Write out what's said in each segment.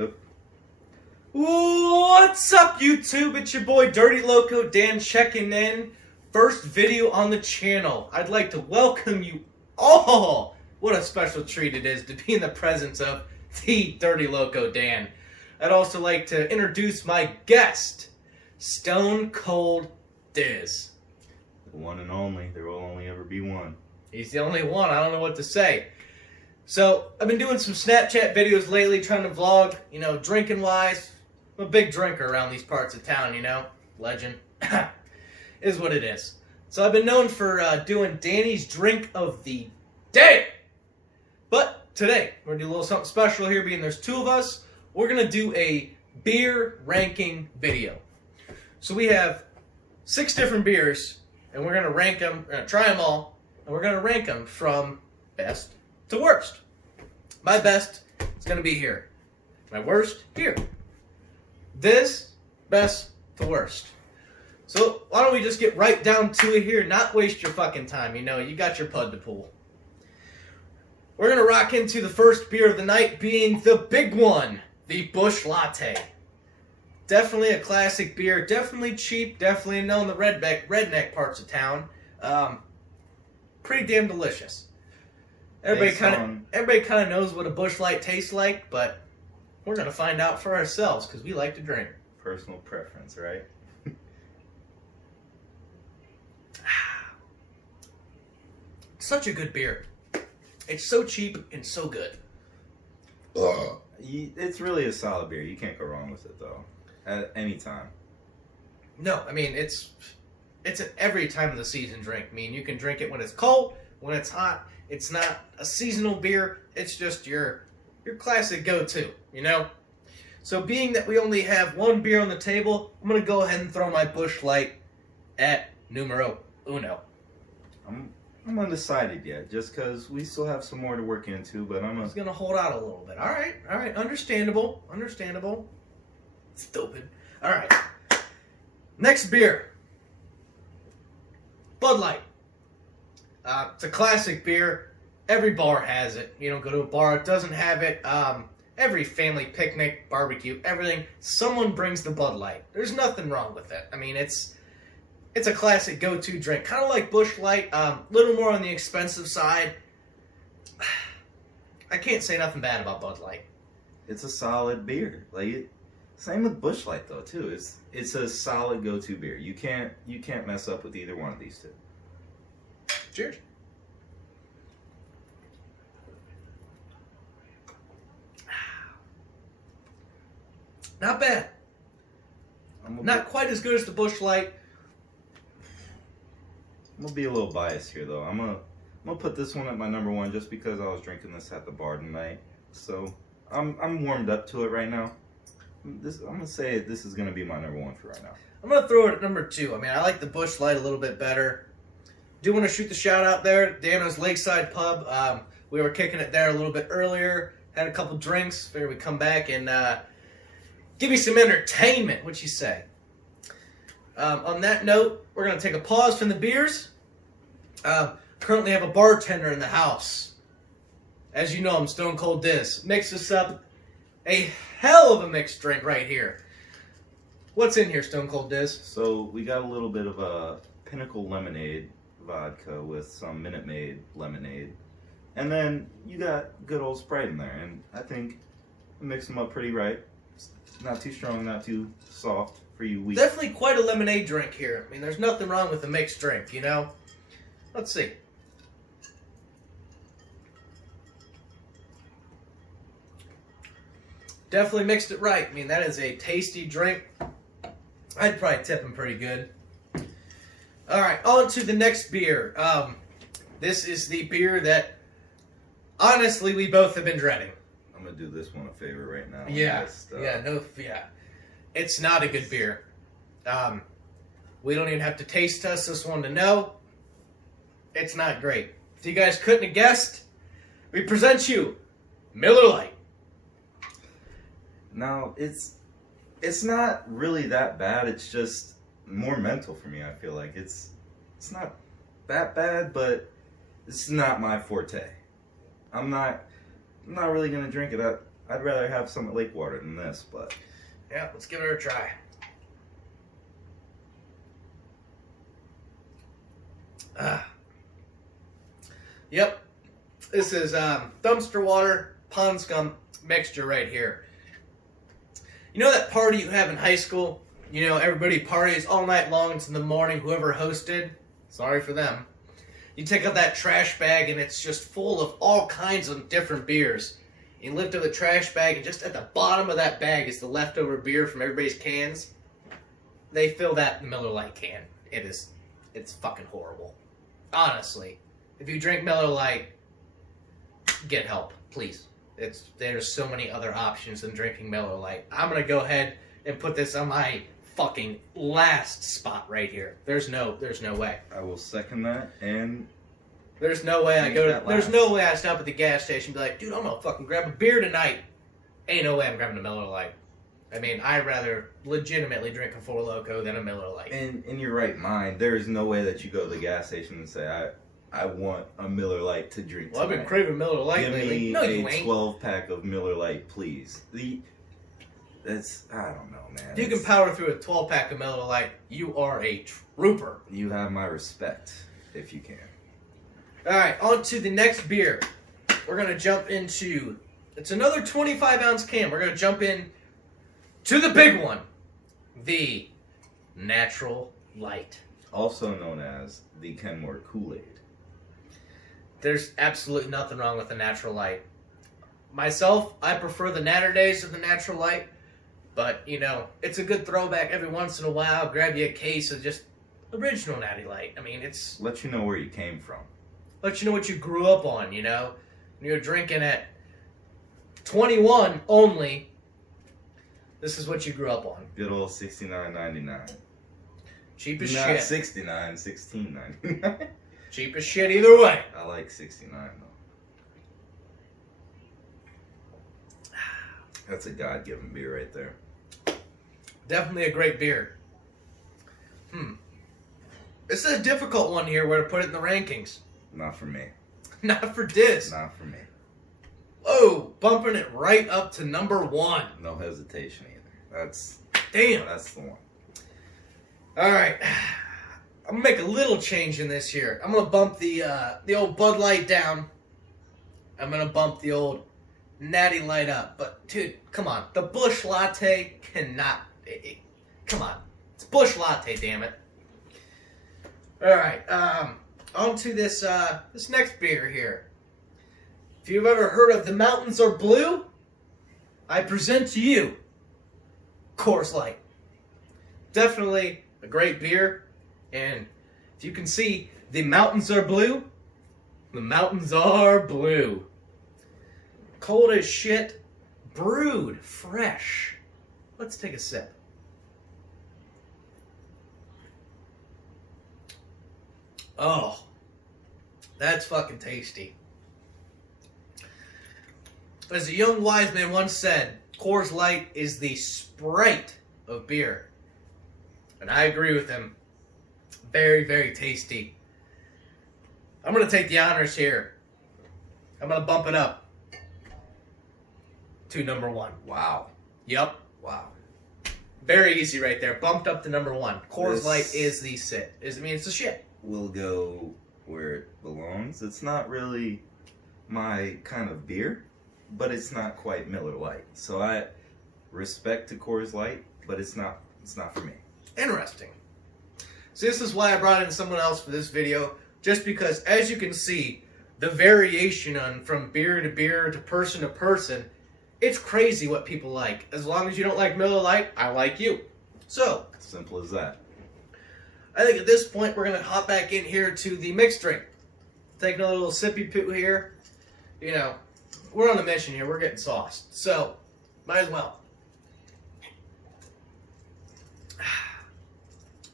Yep. What's up, YouTube? It's your boy Dirty Loco Dan checking in. First video on the channel. I'd like to welcome you all. What a special treat it is to be in the presence of the Dirty Loco Dan. I'd also like to introduce my guest, Stone Cold Diz. The one and only. There will only ever be one. He's the only one. I don't know what to say. So, I've been doing some Snapchat videos lately, trying to vlog, drinking-wise. I'm a big drinker around these parts of town, Legend. Is what it is. So, I've been known for doing Danny's Drink of the Day. But, today, we're going to do a little something special here, being there's two of us. We're going to do a beer ranking video. So, we have 6 different beers, and we're going to rank them, we're going to try them all, and we're going to rank them from best to worst. My best is going to be here. My worst, here. This, best to worst. So, why don't we just get right down to it here, not waste your fucking time, you got your pud to pull. We're going to rock into the first beer of the night, being the big one, the Busch Latte. Definitely a classic beer, definitely cheap, definitely known in the redneck parts of town. Pretty damn delicious. Everybody kind of knows what a Busch Light tastes like, but we're gonna find out for ourselves because we like to drink. Personal preference, right? Such a good beer. It's so cheap and so good. It's really a solid beer. You can't go wrong with it, though. At any time. No, I mean it's an every time of the season drink. I mean, you can drink it when it's cold, when it's hot. It's not a seasonal beer. It's just your classic go-to, So being that we only have one beer on the table, I'm going to go ahead and throw my Busch Light at numero uno. I'm undecided yet, just because we still have some more to work into, but I'm just going to hold out a little bit. All right. Understandable. Stupid. All right. Next beer. Bud Light. It's a classic beer. Every bar has it. You don't go to a bar that doesn't have it. Every family picnic, barbecue, everything, someone brings the Bud Light. There's nothing wrong with it. I mean, it's a classic go-to drink. Kind of like Busch Light. Little more on the expensive side. I can't say nothing bad about Bud Light. It's a solid beer. Same with Busch Light though too. It's a solid go-to beer. You can't mess up with either one of these two. Cheers. Not bad. Not quite as good as the Busch Light. I'm gonna be a little biased here though. I'm gonna put this one at my number one just because I was drinking this at the bar tonight. So I'm warmed up to it right now. I'm gonna say this is gonna be my number one for right now. I'm gonna throw it at number 2. I mean, I like the Busch Light a little bit better. Do want to shoot the shout out there, Dano's Lakeside Pub. We were kicking it there a little bit earlier. Had a couple drinks. Figured we'd come back and give you some entertainment. What you say? On that note, we're gonna take a pause from the beers. Currently have a bartender in the house. As you know, I'm Stone Cold Diz. Mix us up a hell of a mixed drink right here. What's in here, Stone Cold Diz? So we got a little bit of a Pinnacle Lemonade vodka with some Minute Maid lemonade, and then you got good old Sprite in there, and I think I mix them up pretty right. It's not too strong, not too soft for you weak. Definitely quite a lemonade drink here. I mean, there's nothing wrong with a mixed drink, Let's see. Definitely mixed it right. I mean, that is a tasty drink. I'd probably tip him pretty good. All right, on to the next beer. This is the beer that, honestly, we both have been dreading. I'm gonna do this one a favor right now. Yeah. It's not a good beer. We don't even have to taste test this one to know. It's not great. If you guys couldn't have guessed, we present you Miller Lite. Now, it's not really that bad. It's just more mental for me, I feel like. It's not that bad, but it's not my forte. I'm not really gonna drink it. I'd rather have some at Lake Water than this, but Yeah, let's give it a try. Yep. This is dumpster water, pond scum mixture right here. You know that party you have in high school? You know, everybody parties all night long until the morning, whoever hosted. Sorry for them. You take out that trash bag and it's just full of all kinds of different beers. You lift up the trash bag and just at the bottom of that bag is the leftover beer from everybody's cans. They fill that in the Miller Lite can. It's fucking horrible. Honestly. If you drink Miller Lite, get help, please. There's so many other options than drinking Miller Lite. I'm gonna go ahead and put this on my fucking last spot right here. There's no way. I will second that. And There's no way there's no way I stop at the gas station and be like, dude, I'm gonna fucking grab a beer tonight. Ain't no way I'm grabbing a Miller Lite. I mean, I'd rather legitimately drink a Four Loko than a Miller Lite. in your right mind, there is no way that you go to the gas station and say, I want a Miller Lite to drink Well, tonight. I've been craving Miller Lite Give lately. me No, you a ain't. 12-pack of Miller Lite, please. That's, I don't know, man. If you can power through a 12-pack of Miller Lite, you are a trooper. You have my respect, if you can. All right, on to the next beer. We're going to jump into, it's another 25-ounce can. We're going to jump in to the big one, the Natural Light. Also known as the Kenmore Kool-Aid. There's absolutely nothing wrong with the Natural Light. Myself, I prefer the Natter Days of the Natural Light, but, you know, it's a good throwback every once in a while. Grab you a case of just original Natty Light. I mean, it's Let you know where you came from. let you know what you grew up on, you know? When you're drinking at 21 only, this is what you grew up on. Good old $69.99. Cheap as Not shit. $69, $16.99. Cheap as shit either way. I like 69 though. That's a God-given beer right there. Definitely a great beer. This is a difficult one here where to put it in the rankings. Not for me. Not for Diz. Not for me. Oh, bumping it right up to number 1. No hesitation either. Damn. That's the one. All right. I'm gonna make a little change in this here. I'm gonna bump the old Bud Light down. I'm gonna bump the old Natty Light up. But dude, come on, the Busch Latte cannot. Come on, it's Busch Latte, damn it. All right. On to this this next beer here. If you've ever heard of The Mountains Are Blue, I present to you Coors Light. Definitely a great beer, and if you can see, the mountains are blue. The mountains are blue. Cold as shit, brewed fresh. Let's take a sip. Oh, that's fucking tasty. As a young wise man once said, Coors Light is the Sprite of beer. And I agree with him. Very, very tasty. I'm going to take the honors here. I'm going to bump it up to number 1. Wow. Yep. Wow. Very easy right there. Bumped up to number 1. Coors This- Light is the shit. It's the shit. We'll go where it belongs. It's not really my kind of beer, but it's not quite Miller Lite. So I respect to Coors Light, but it's not for me. Interesting. So this is why I brought in someone else for this video, just because, as you can see, the variation on from beer to person to person, it's crazy what people like. As long as you don't like Miller Lite, I like you. So, Simple as that. I think at this point we're going to hop back in here to the mixed drink. Taking a little sippy poo here. You know, we're on a mission here. We're getting sauced. So, might as well.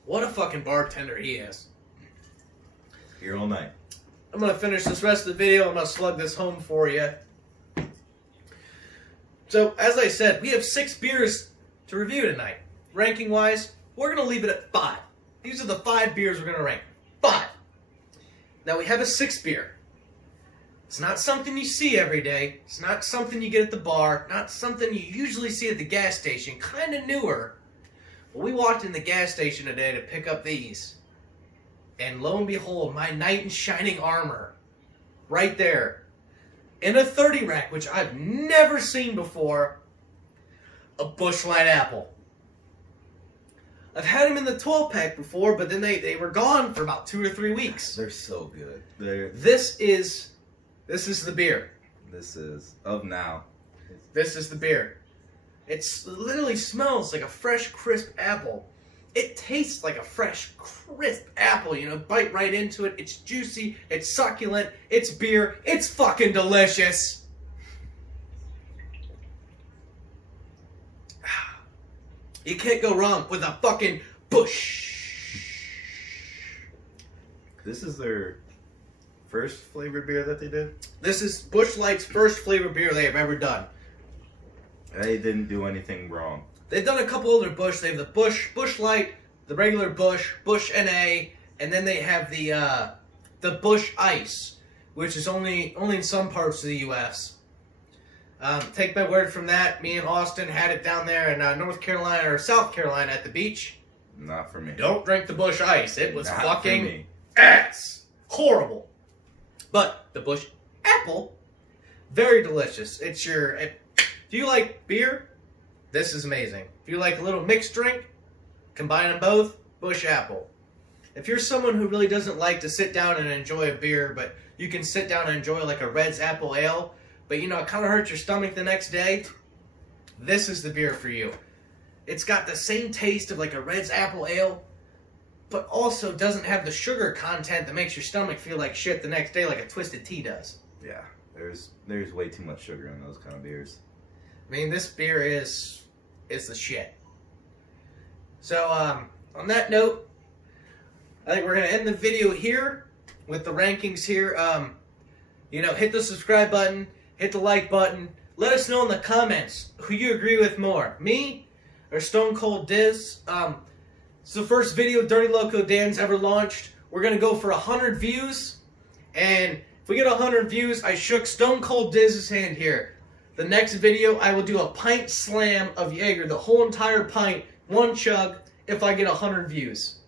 What a fucking bartender he is. Here all night. I'm going to finish this rest of the video. I'm going to slug this home for you. So, as I said, we have 6 beers to review tonight. Ranking-wise, we're going to leave it at 5. These are the 5 beers we're going to rank. 5. Now, we have a 6th beer. It's not something you see every day. It's not something you get at the bar. Not something you usually see at the gas station. Kind of newer. But we walked in the gas station today to pick up these. And lo and behold, my knight in shining armor. Right there. In a 30 rack, which I've never seen before. A Busch Light apple. I've had them in the 12 pack before, but then they were gone for about 2 or 3 weeks. They're so good. This is the beer. This is of now. This is the beer. It literally smells like a fresh, crisp apple. It tastes like a fresh, crisp apple. You know, bite right into it. It's juicy. It's succulent. It's beer. It's fucking delicious. You can't go wrong with a fucking Busch. This is their first flavored beer that they did? This is Busch Light's first flavored beer they have ever done. They didn't do anything wrong. They've done a couple other Busch. They have the Busch Light, the regular Busch NA, and then they have the Busch Ice, which is only in some parts of the U.S. Take my word from that. Me and Austin had it down there in North Carolina or South Carolina at the beach. Not for me. Don't drink the Busch Ice. It was Not fucking for me. ass. Horrible. But the Busch Apple, very delicious. If you like beer, this is amazing. If you like a little mixed drink, combine them both, Busch Apple. If you're someone who really doesn't like to sit down and enjoy a beer, but you can sit down and enjoy like a Red's Apple Ale, but you know, it kind of hurts your stomach the next day, this is the beer for you. It's got the same taste of like a Red's Apple Ale, but also doesn't have the sugar content that makes your stomach feel like shit the next day like a Twisted Tea does. Yeah, there's way too much sugar in those kind of beers. I mean, this beer is the shit. So, on that note, I think we're going to end the video here with the rankings here. You know, hit the subscribe button, hit the like button. Let us know in the comments who you agree with more, me or Stone Cold Diz. It's the first video Dirty Loco Dan's ever launched. We're going to go for 100 views. And if we get 100 views, I shook Stone Cold Diz's hand here. The next video, I will do a pint slam of Jaeger, the whole entire pint, one chug, if I get 100 views.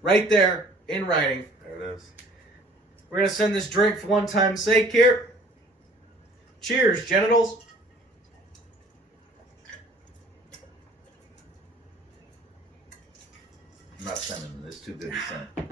Right there, in writing. There it is. We're going to send this drink for one time's sake here. Cheers, genitals. I'm not sending this. It's too good to send.